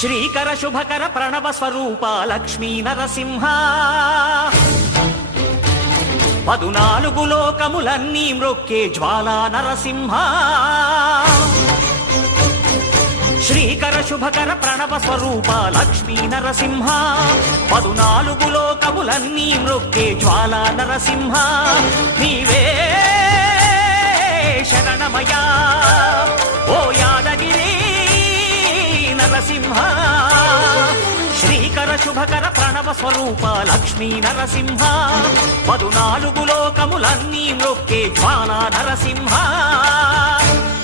శ్రీకర శుభకర ప్రణవ స్వరూప లక్ష్మీ నరసింహ 14 లోకములన్నీ మ్రొక్కే జ్వాలా నరసింహ శ్రీకర శుభకర ప్రణవ స్వరూప లక్ష్మీ నరసింహ 14 లోకములన్నీ మ్రొక్కే జ్వాలా నరసింహ నీవే శరణమయా ఓ యాదగిరి నరసింహ శ్రీకర శుభకర ప్రణవ స్వరూప లక్ష్మీ నరసింహ 14 లోకములన్నీ మ్రొక్కే జ్వాలా నరసింహ